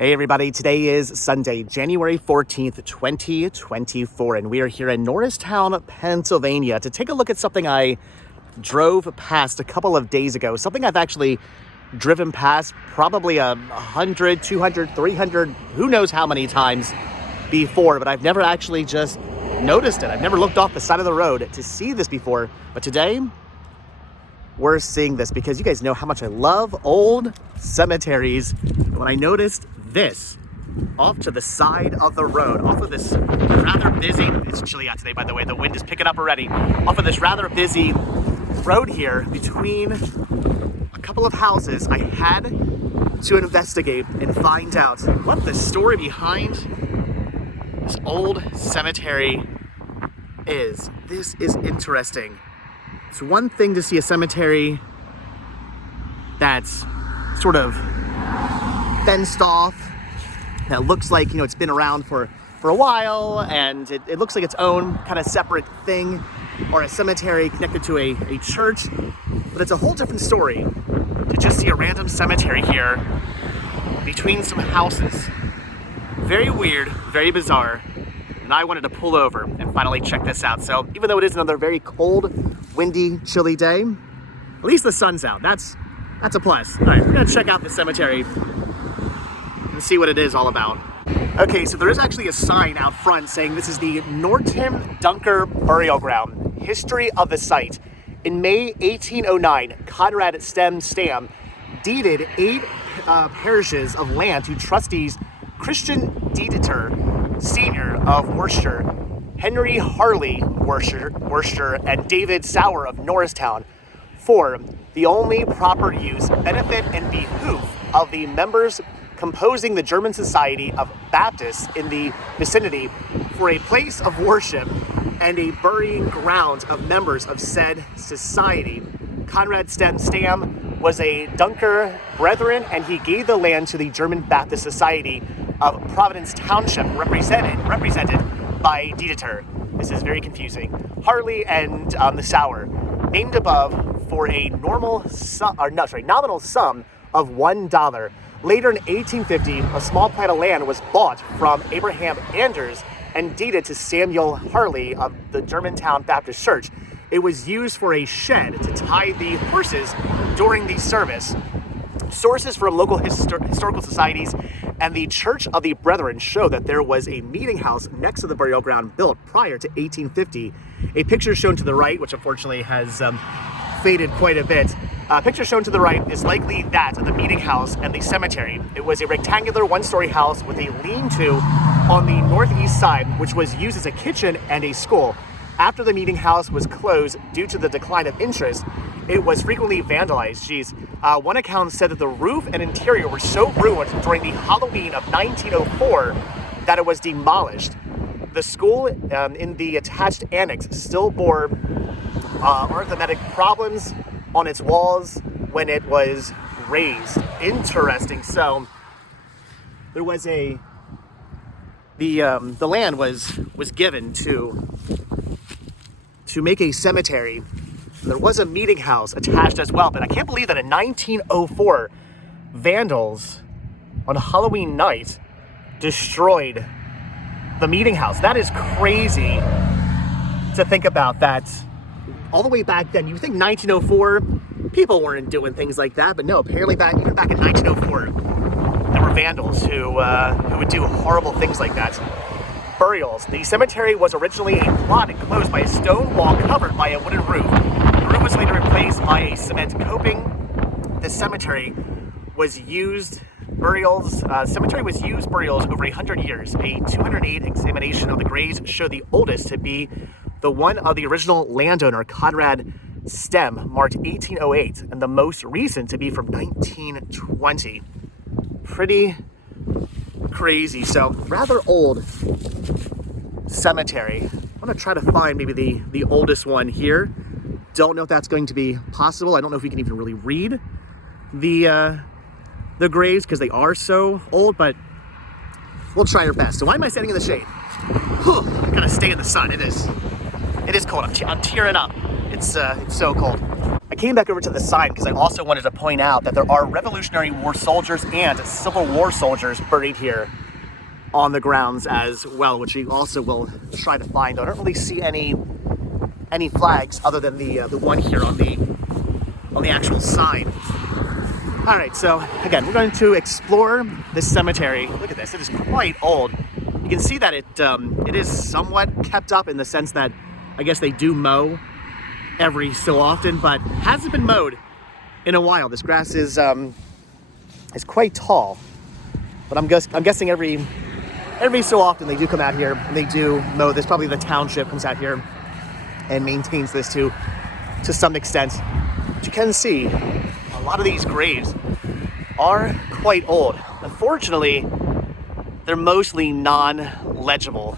Hey everybody, today is Sunday, January 14th, 2024, and we are here in Norristown, Pennsylvania to take a look at something I drove past a couple of days ago, something I've actually driven past probably 100, 200, 300, who knows how many times before, but I've never actually just noticed it. I've never looked off the side of the road to see this before, but today we're seeing this because you guys know how much I love old cemeteries. And when I noticed this off to the side of the road, off of this rather busy, it's chilly out today by the way, the wind is picking up already, off of this rather busy road here between a couple of houses, I had to investigate and find out what the story behind this old cemetery is. This is interesting. It's one thing to see a cemetery that's sort of fenced off, that looks like, it's been around for a while, and it looks like its own kind of separate thing, or a cemetery connected to a church. But it's a whole different story to just see a random cemetery here between some houses. Very weird, very bizarre, and I wanted to pull over and finally check this out. So even though it is another very cold, windy, chilly day, at least the sun's out. That's a plus. All right, we're gonna check out the cemetery and see what it is all about. Okay, so there is actually a sign out front saying this is the Norriton Dunker Burial Ground. History of the site. In May 1809, Conrad Stam deeded 8 parishes of land to trustees Christian Dieter Sr. of Worcester, Henry Harley Worcester, and David Sauer of Norristown for the only proper use, benefit, and behoof of the members composing the German Society of Baptists in the vicinity, for a place of worship and a burying ground of members of said society. Conrad Stam was a Dunker Brethren, and he gave the land to the German Baptist Society of Providence Township, represented by Dieter. This is very confusing. Harley and the Sauer, named above for a nominal sum of $1. Later in 1850, a small plot of land was bought from Abraham Anders and deeded to Samuel Harley of the Germantown Baptist Church. It was used for a shed to tie the horses during the service. Sources from local historical societies and the Church of the Brethren show that there was a meeting house next to the burial ground built prior to 1850. A picture shown to the right, which unfortunately has faded quite a bit. A picture shown to the right is likely that of the meeting house and the cemetery. It was a rectangular one-story house with a lean-to on the northeast side, which was used as a kitchen and a school. After the meeting house was closed due to the decline of interest, it was frequently vandalized. One account said that the roof and interior were so ruined during the Halloween of 1904 that it was demolished. The school in the attached annex still bore arithmetic problems on its walls when it was raised. Interesting. So there was the land was given to make a cemetery. There was a meeting house attached as well, but I can't believe that in 1904, vandals on Halloween night destroyed the meeting house. That is crazy to think about that. All the way back then, you would think 1904, people weren't doing things like that, but no, apparently even back in 1904, there were vandals who would do horrible things like that. Burials. The cemetery was originally a plot enclosed by a stone wall covered by a wooden roof. The roof was later replaced by a cement coping. The cemetery was used burials over 100 years. A 208 examination of the graves showed the oldest to be the one of the original landowner, Conrad Stam, marked 1808, and the most recent to be from 1920. Pretty crazy. So, rather old cemetery. I'm going to try to find maybe the oldest one here. Don't know if that's going to be possible. I don't know if we can even really read the graves because they are so old, but we'll try our best. So why am I standing in the shade? I gotta stay in the sun. It is cold. I'm tearing up. It's so cold. I came back over to the sign because I also wanted to point out that there are Revolutionary War soldiers and Civil War soldiers buried here on the grounds as well, which we also will try to find. I don't really see any flags other than the one here on the actual sign. All right, so again, we're going to explore this cemetery. Look at this; it is quite old. You can see that it is somewhat kept up in the sense that I guess they do mow every so often, but hasn't been mowed in a while. This grass is quite tall, but I'm guessing every so often they do come out here and they do mow this. Probably the township comes out here and maintains this to some extent. But you can see a lot of these graves are quite old. Unfortunately, they're mostly non-legible.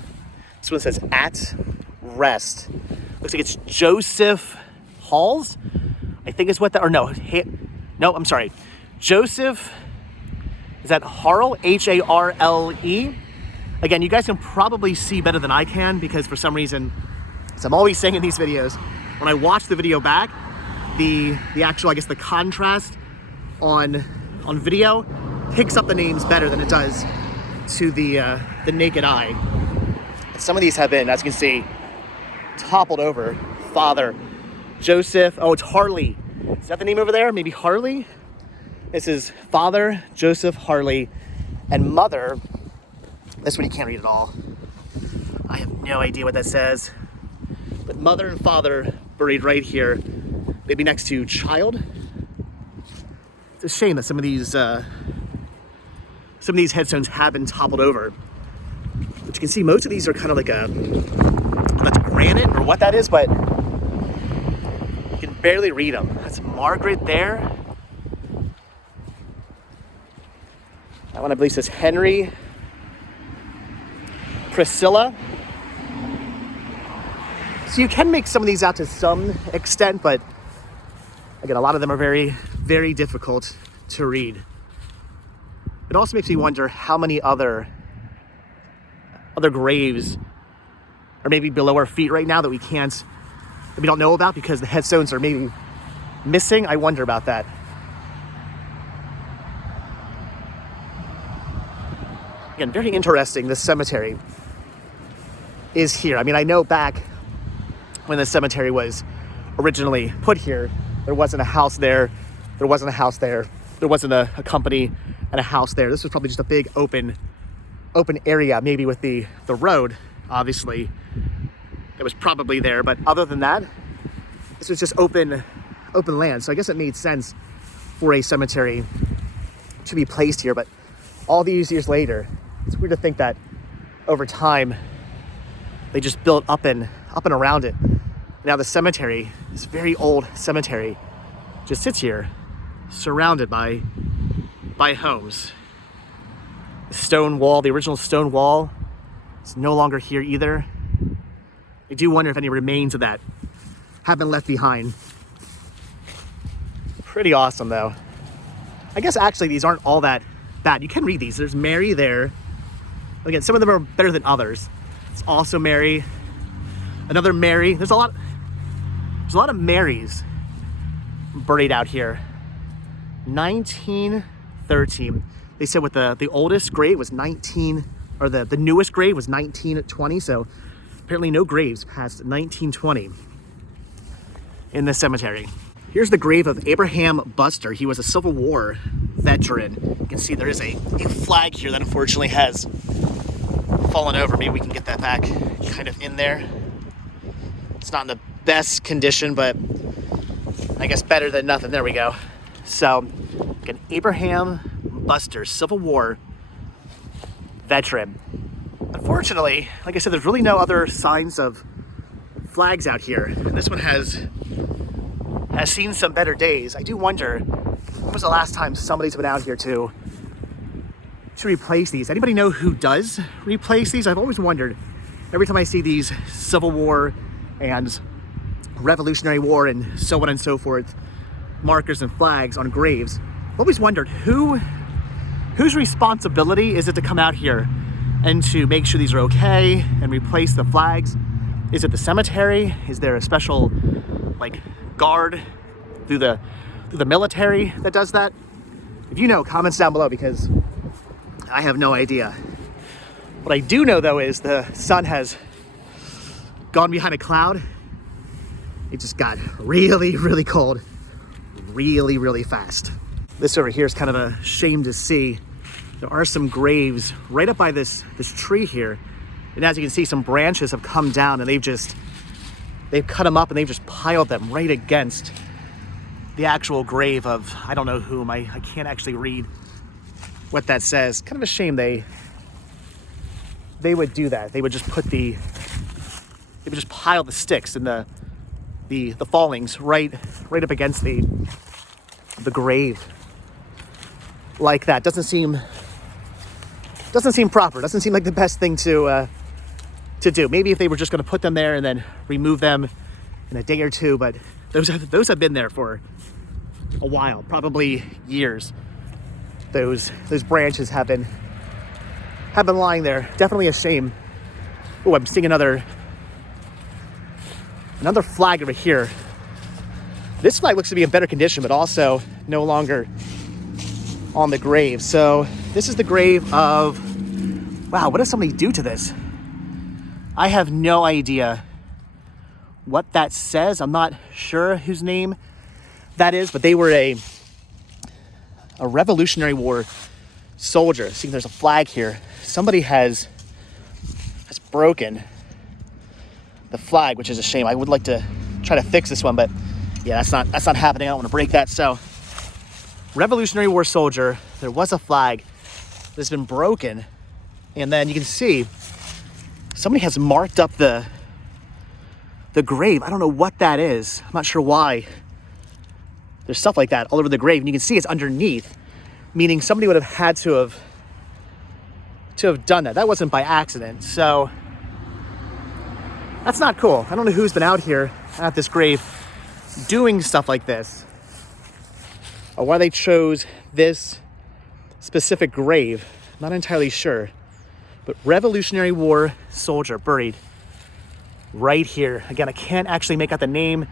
This one says "at rest." Looks like it's Joseph Halls, I think is what that, or no, I'm sorry. Joseph, is that Harle? Harle. Again, you guys can probably see better than I can because for some reason, as I'm always saying in these videos, when I watch the video back, the actual, I guess the contrast on video picks up the names better than it does to the naked eye. And some of these have been, as you can see, toppled over. Father Joseph, oh, it's Harley. Is that the name over there? Maybe Harley? This is Father Joseph Harley, and Mother, this one you can't read at all. I have no idea what that says. But Mother and Father buried right here, maybe next to Child. It's a shame that some of these headstones have been toppled over. But you can see most of these are kind of like that's granite or what that is, but you can barely read them. That's Margaret there. That one I believe says Henry. Priscilla. So you can make some of these out to some extent, but again, a lot of them are very, very difficult to read. It also makes me wonder how many other graves are maybe below our feet right now that we don't know about because the headstones are maybe missing. I wonder about that. Again, very interesting, this cemetery is here. I mean, I know back when the cemetery was originally put here, there wasn't a house there, there wasn't a house there, there wasn't a company and a house there. This was probably just a big open area, maybe with the road, obviously, that was probably there. But other than that, this was just open land. So I guess it made sense for a cemetery to be placed here. But all these years later, it's weird to think that over time, they just built up and around it. Now the cemetery, this very old cemetery, just sits here, surrounded by homes. The stone wall, the original stone wall, is no longer here either. I do wonder if any remains of that have been left behind. Pretty awesome though. I guess actually these aren't all that bad. You can read these. There's Mary there. Again, some of them are better than others. It's also Mary. Another Mary. There's a lot of Marys buried out here. 1913. They said what the oldest grave was the newest grave was 1920. So apparently no graves past 1920 in this cemetery. Here's the grave of Abraham Buster. He was a Civil War veteran. You can see there is a flag here that unfortunately has fallen over. Maybe we can get that back kind of in there. It's not in the best condition, but I guess better than nothing. There we go. So, an Abraham Buster, Civil War veteran. Unfortunately, like I said, there's really no other signs of flags out here. And this one has seen some better days. I do wonder, when was the last time somebody's been out here to replace these? Anybody know who does replace these? I've always wondered, every time I see these Civil War and Revolutionary War and so on and so forth, markers and flags on graves, I've always wondered whose responsibility is it to come out here and to make sure these are okay and replace the flags? Is it the cemetery? Is there a special guard through the military that does that? If you know, comments down below, because I have no idea. What I do know though is the sun has gone behind a cloud. It just got really, really cold, really, really fast. This over here is kind of a shame to see. There are some graves right up by this tree here. And as you can see, some branches have come down and they've cut them up and they've just piled them right against the actual grave of, I don't know whom. I can't actually read what that says. Kind of a shame they would do that. They would just pile the sticks and the fallings right up against the grave like that. Doesn't seem proper. Doesn't seem like the best thing to do. Maybe if they were just going to put them there and then remove them in a day or two, but those have been there for a while, probably years. Those branches have been lying there. Definitely a shame. Oh, I'm seeing another flag over here. This flag looks to be in better condition, but also no longer on the grave. So this is the grave of, wow, what does somebody do to this? I have no idea what that says. I'm not sure whose name that is, but they were a Revolutionary War soldier. See, there's a flag here. Somebody has broken the flag, which is a shame. I would like to try to fix this one, but yeah, that's not happening. I don't want to break that. So, Revolutionary War soldier. There was a flag that's been broken, and then you can see somebody has marked up the grave. I don't know what that is. I'm not sure why. There's stuff like that all over the grave, and you can see it's underneath, meaning somebody would have had to have done that. That wasn't by accident. So that's not cool. I don't know who's been out here at this grave doing stuff like this, or why they chose this specific grave. Not entirely sure, but Revolutionary War soldier buried right here. Again, I can't actually make out the name.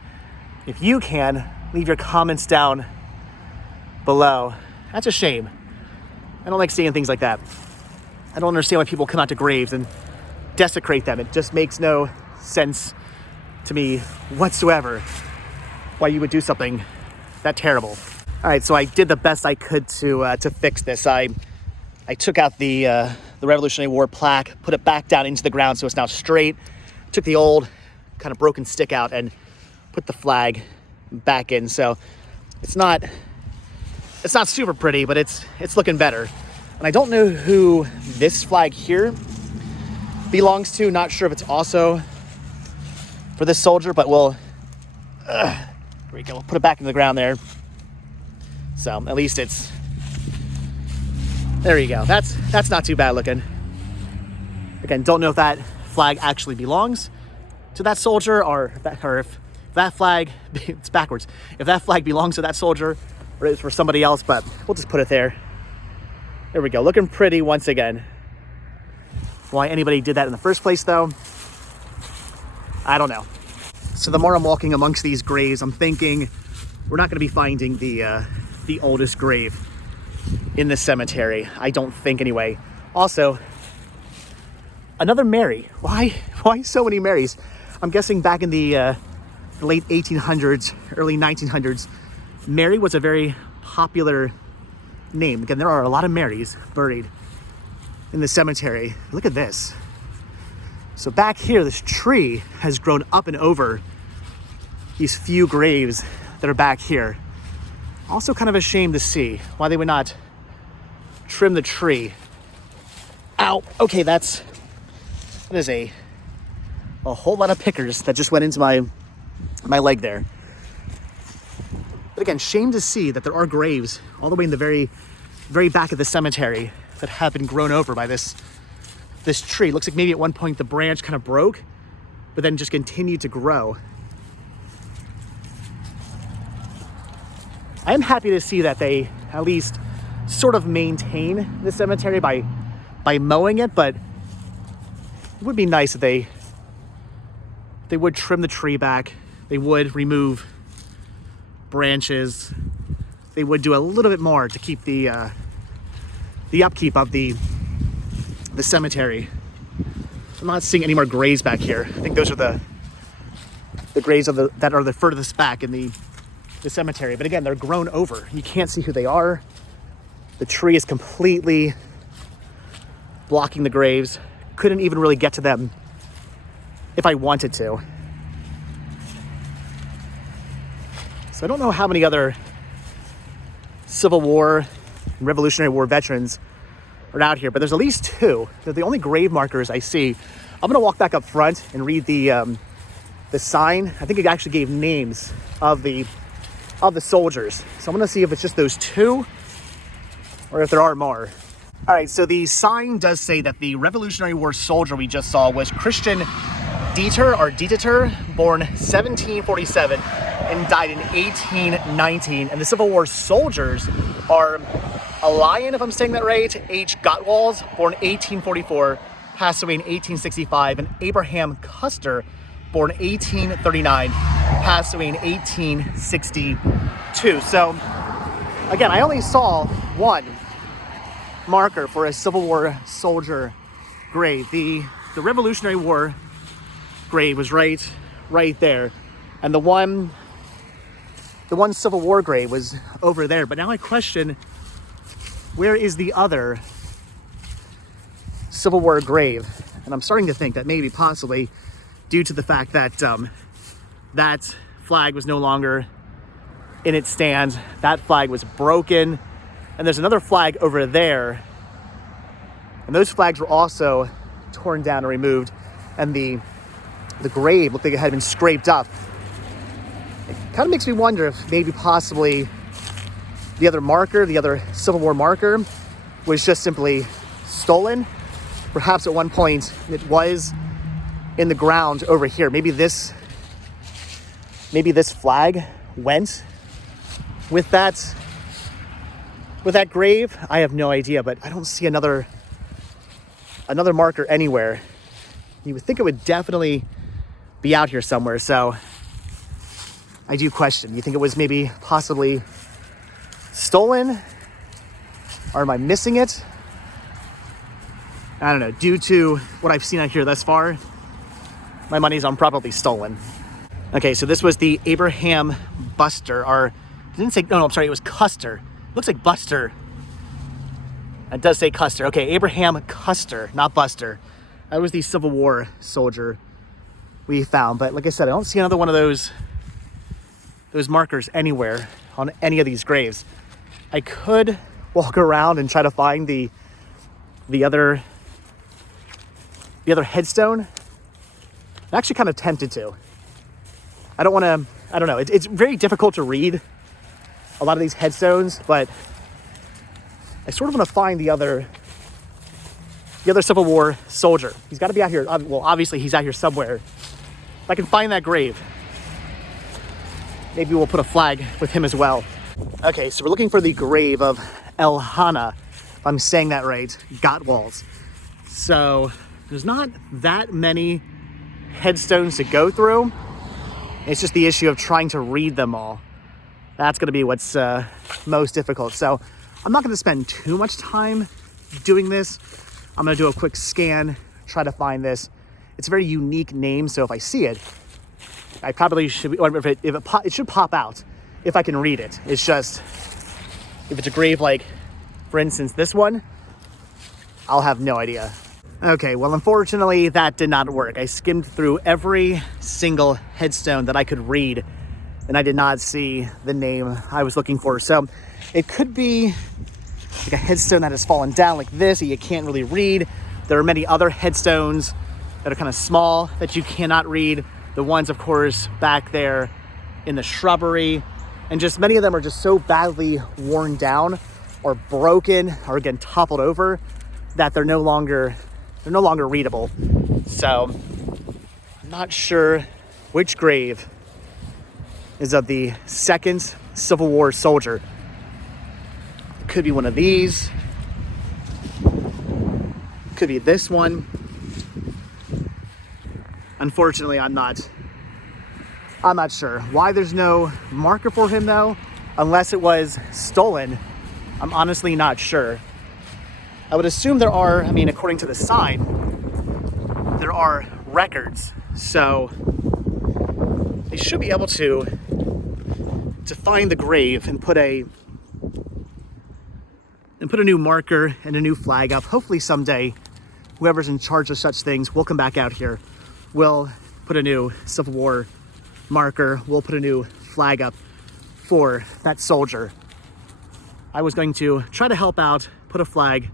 If you can, leave your comments down below. That's a shame. I don't like seeing things like that. I don't understand why people come out to graves and desecrate them. It just makes no sense to me whatsoever why you would do something that terrible. All right, so I did the best I could to fix this. I took out the Revolutionary War plaque, put it back down into the ground so it's now straight. Took the old kind of broken stick out and put the flag back in. So it's not super pretty, but it's looking better. And I don't know who this flag here belongs to. Not sure if it's also for this soldier, but here we go. We'll put it back into the ground there. So at least there you go. That's not too bad looking. Again, don't know if that flag actually belongs to that soldier or if that flag, it's backwards. If that flag belongs to that soldier or it's for somebody else, but we'll just put it there. There we go. Looking pretty once again. Why anybody did that in the first place, though, I don't know. So the more I'm walking amongst these graves, I'm thinking we're not going to be finding the oldest grave in this cemetery. I don't think, anyway. Also, another Mary. Why so many Marys? I'm guessing back in the late 1800s, early 1900s, Mary was a very popular name. Again, there are a lot of Marys buried in the cemetery. Look at this. So back here, this tree has grown up and over these few graves that are back here. Also kind of a shame to see why they would not trim the tree. Ow, okay, that is a whole lot of pickers that just went into my leg there. But again, shame to see that there are graves all the way in the very, very back of the cemetery that have been grown over by this tree. Looks like maybe at one point the branch kind of broke, but then just continued to grow. I am happy to see that they at least sort of maintain the cemetery by mowing it, but it would be nice if they would trim the tree back. They would remove branches, they would do a little bit more to keep the upkeep of the cemetery. I'm not seeing any more graves back here. I think those are the graves that are the furthest back in the cemetery. But again, they're grown over. You can't see who they are. The tree is completely blocking the graves. Couldn't even really get to them if I wanted to. So I don't know how many other Civil War and Revolutionary War veterans are out here, but there's at least two. They're the only grave markers I see. I'm gonna walk back up front and read the sign. I think it actually gave names of the soldiers. So I'm gonna see if it's just those two or if there are more. All right, so the sign does say that the Revolutionary War soldier we just saw was Christian Dieter, born 1747 and died in 1819. And the Civil War soldiers are a Lion, if I'm saying that right, H. Gottwalds, born 1844, passed away in 1865, and Abraham Custer, born 1839, passed away in 1862. So, again, I only saw one marker for a Civil War soldier grave. The Revolutionary War grave was right there, and the one Civil War grave was over there. But now I question, where is the other Civil War grave? And I'm starting to think that maybe possibly due to the fact that that flag was no longer in its stand, that flag was broken, and there's another flag over there, and those flags were also torn down and removed, and the grave looked like it had been scraped up. It kind of makes me wonder if maybe possibly the other marker, the other Civil War marker, was just simply stolen. Perhaps at one point it was in the ground over here. Maybe this flag went with that grave. I have no idea, but I don't see another marker anywhere. You would think it would definitely be out here somewhere, so I do question. You think it was maybe possibly stolen? Or am I missing it? I don't know. Due to what I've seen out here thus far, my money's on probably stolen. Okay, so this was the Abraham Buster, or it didn't say, no, I'm sorry, it was Custer. Looks like Buster. It does say Custer. Okay, Abraham Custer, not Buster. That was the Civil War soldier we found. But like I said, I don't see another one of those markers anywhere on any of these graves. I could walk around and try to find the other headstone. I'm actually kind of tempted to. I don't know. It's very difficult to read a lot of these headstones, but I sort of want to find the other Civil War soldier. He's got to be out here. Well, obviously he's out here somewhere. If I can find that grave, maybe we'll put a flag with him as well. Okay, so we're looking for the grave of Elhana, if I'm saying that right, Gottwalds. So there's not that many headstones to go through. It's just the issue of trying to read them all. That's going to be what's most difficult. So I'm not going to spend too much time doing this. I'm going to do a quick scan, try to find this. It's a very unique name, so if I see it, I probably should, or it should pop out if I can read it. It's just, if it's a grave like, for instance, this one, I'll have no idea. Okay, well, unfortunately, that did not work. I skimmed through every single headstone that I could read, and I did not see the name I was looking for. So it could be like a headstone that has fallen down like this that you can't really read. There are many other headstones that are kind of small that you cannot read. The ones, of course, back there in the shrubbery, and just many of them are just so badly worn down or broken or again toppled over that they're no longer readable. So I'm not sure which grave is of the second Civil War soldier. It could be one of these. Could be this one. Unfortunately, I'm not I'm not sure. Why there's no marker for him though, unless it was stolen, I'm honestly not sure. I would assume there are, I mean, according to the sign, there are records. So they should be able to find the grave and put a new marker and a new flag up. Hopefully someday, whoever's in charge of such things will come back out here. We'll put a new Civil War marker. We'll put a new flag up for that soldier. I was going to try to help out, put a flag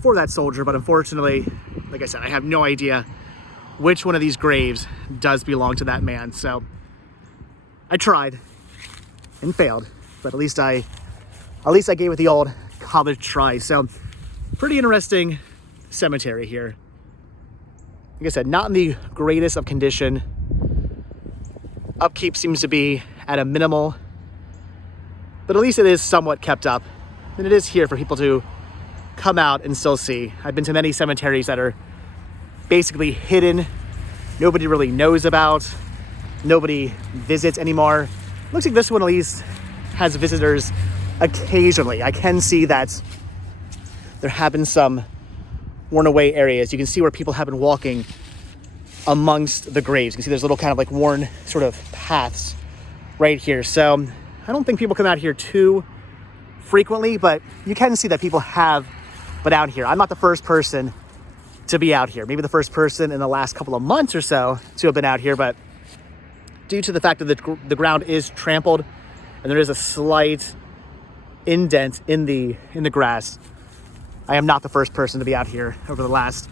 for that soldier, but unfortunately, like I said, I have no idea which one of these graves does belong to that man. So I tried and failed, but at least I gave it the old college try. So pretty interesting cemetery here. Like I said, not in the greatest of condition. Upkeep seems to be at a minimal, but at least it is somewhat kept up. And it is here for people to come out and still see. I've been to many cemeteries that are basically hidden. Nobody really knows about. Nobody visits anymore. Looks like this one at least has visitors occasionally. I can see that there have been some worn away areas. You can see where people have been walking amongst the graves. You can see there's little kind of like worn sort of paths right here. So I don't think people come out here too frequently, but you can see that people have been out here. I'm not the first person to be out here. Maybe the first person in the last couple of months or so to have been out here, but due to the fact that the ground is trampled and there is a slight indent in the grass, I am not the first person to be out here over the last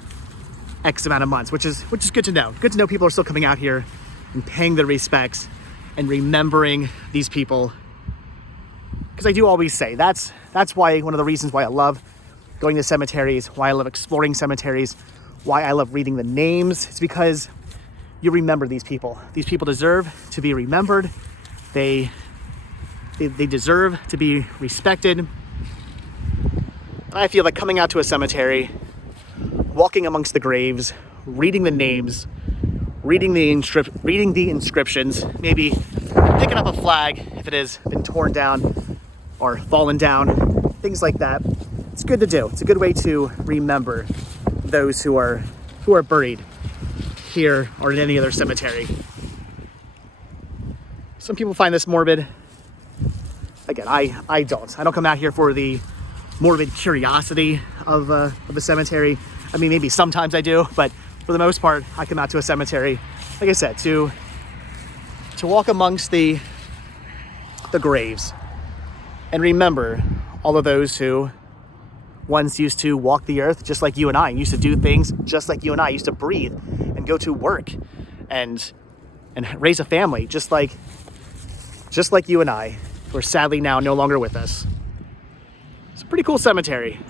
X amount of months, which is good to know. Good to know people are still coming out here and paying their respects and remembering these people. Because I do always say that's why, one of the reasons why I love going to cemeteries, why I love exploring cemeteries, why I love reading the names. It's because you remember these people. These people deserve to be remembered. They deserve to be respected. I feel like coming out to a cemetery, walking amongst the graves, reading the names, reading the inscriptions, maybe picking up a flag if it has been torn down or fallen down, things like that. It's good to do. It's a good way to remember those who are buried here or in any other cemetery. Some people find this morbid. Again, I don't. I don't come out here for the morbid curiosity of a cemetery. I mean, maybe sometimes I do, but for the most part, I come out to a cemetery, like I said, to walk amongst the graves and remember all of those who once used to walk the earth just like you and I, used to do things just like you and I, used to breathe and go to work and raise a family just like you and I, who are sadly now no longer with us. It's a pretty cool cemetery.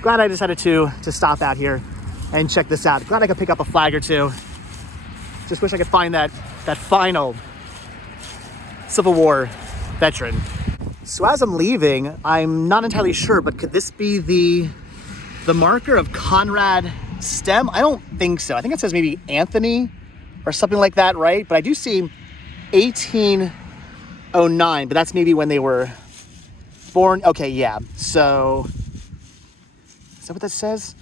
Glad I decided to stop out here and check this out. Glad I could pick up a flag or two. Just wish I could find that final Civil War veteran. So as I'm leaving, I'm not entirely sure, but could this be the marker of Conrad Stem? I don't think so. I think it says maybe Anthony or something like that, right? But I do see 1809, but that's maybe when they were born. Okay, yeah. So is that what that says?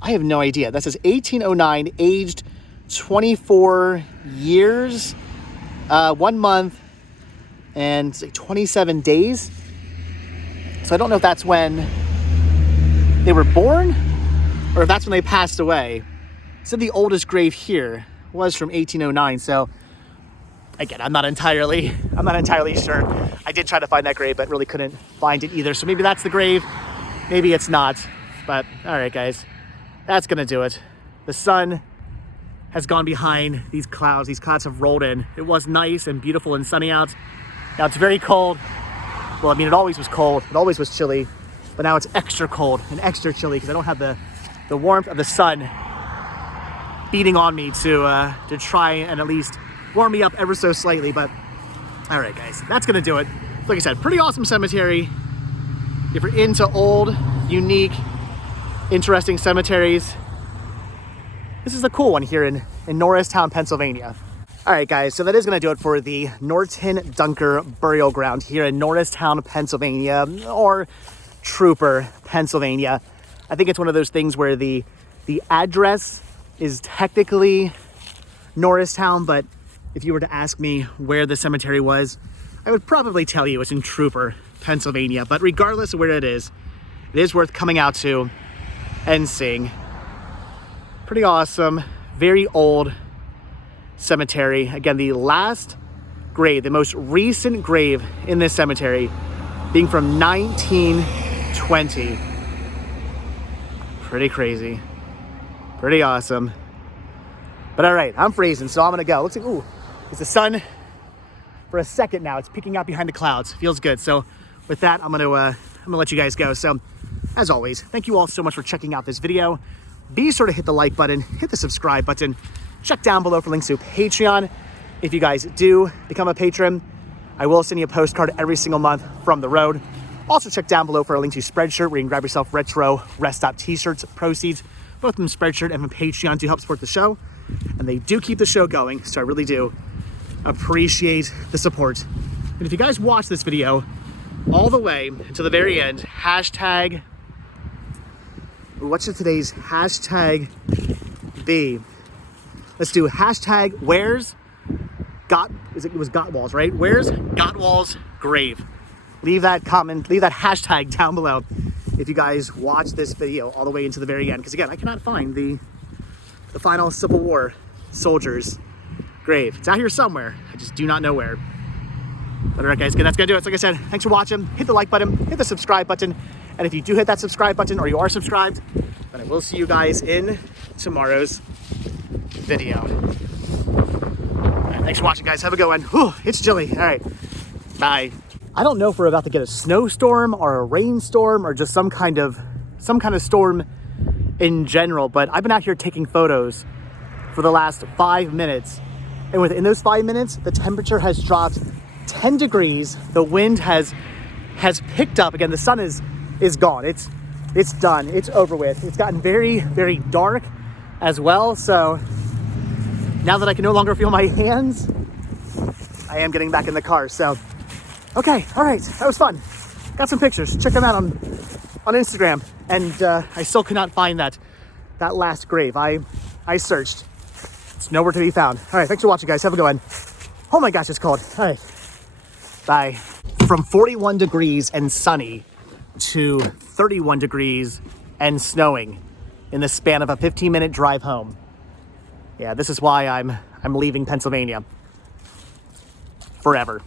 I have no idea. That says 1809, aged 24 years, 1 month, and 27 days. So I don't know if that's when they were born or if that's when they passed away. So the oldest grave here was from 1809. So again, I'm not entirely sure. I did try to find that grave, but really couldn't find it either. So maybe that's the grave, maybe it's not. But all right, guys, that's gonna do it. The sun has gone behind these clouds. These clouds have rolled in. It was nice and beautiful and sunny out. Now it's very cold. Well, I mean, it always was cold. It always was chilly, but now it's extra cold and extra chilly because I don't have the warmth of the sun beating on me to try and at least warm me up ever so slightly. But all right, guys, that's gonna do it. Like I said, pretty awesome cemetery. If you're into old, unique, interesting cemeteries, this is the cool one here in Norristown, Pennsylvania. All right, guys, so that is going to do it for the Norriton Dunker Burial Ground here in Norristown, Pennsylvania, or Trooper, Pennsylvania. I think it's one of those things where the address is technically Norristown, but if you were to ask me where the cemetery was, I would probably tell you it's in Trooper, Pennsylvania. But regardless of where it is worth coming out to and seeing. Pretty awesome, very old cemetery. Again, the last grave, the most recent grave in this cemetery being from 1920. Pretty crazy, pretty awesome. But all right, I'm freezing, so I'm gonna go. Looks like, ooh, it's the sun for a second now. It's peeking out behind the clouds. Feels good. So with that, I'm gonna let you guys go. So as always, thank you all so much for checking out this video. Be sure to hit the like button, hit the subscribe button. Check down below for links to Patreon. If you guys do become a patron, I will send you a postcard every single month from the road. Also check down below for a link to Spreadshirt, where you can grab yourself retro rest stop t-shirts. Proceeds both from Spreadshirt and from Patreon to help support the show. And they do keep the show going, so I really do appreciate the support. And if you guys watch this video all the way to the very end, hashtag, what should today's hashtag be? Let's do hashtag where's it was Gottwall's, right? Where's Gottwall's grave? Leave that comment, leave that hashtag down below if you guys watch this video all the way into the very end. Because again, I cannot find the final Civil War soldier's grave. It's out here somewhere. I just do not know where. But all right, guys, that's gonna do it. So like I said, thanks for watching. Hit the like button, hit the subscribe button. And if you do hit that subscribe button, or you are subscribed, then I will see you guys in tomorrow's video. All right, thanks for watching, guys. Have a good one. Whew, it's chilly. All right, bye. I don't know if we're about to get a snowstorm or a rainstorm or just some kind of storm in general, but I've been out here taking photos for the last 5 minutes. And within those 5 minutes, the temperature has dropped 10 degrees. The wind has picked up. Again, the sun is gone. It's done. It's over with. It's gotten very, very dark as well. So now that I can no longer feel my hands, I am getting back in the car. So, okay, all right, that was fun. Got some pictures. Check them out on Instagram. And I still could not find that last grave. I searched. It's nowhere to be found. All right, thanks for watching, guys. Have a good one. Oh my gosh, it's cold. All right, bye. From 41 degrees and sunny to 31 degrees and snowing in the span of a 15-minute drive home. Yeah, this is why I'm leaving Pennsylvania forever.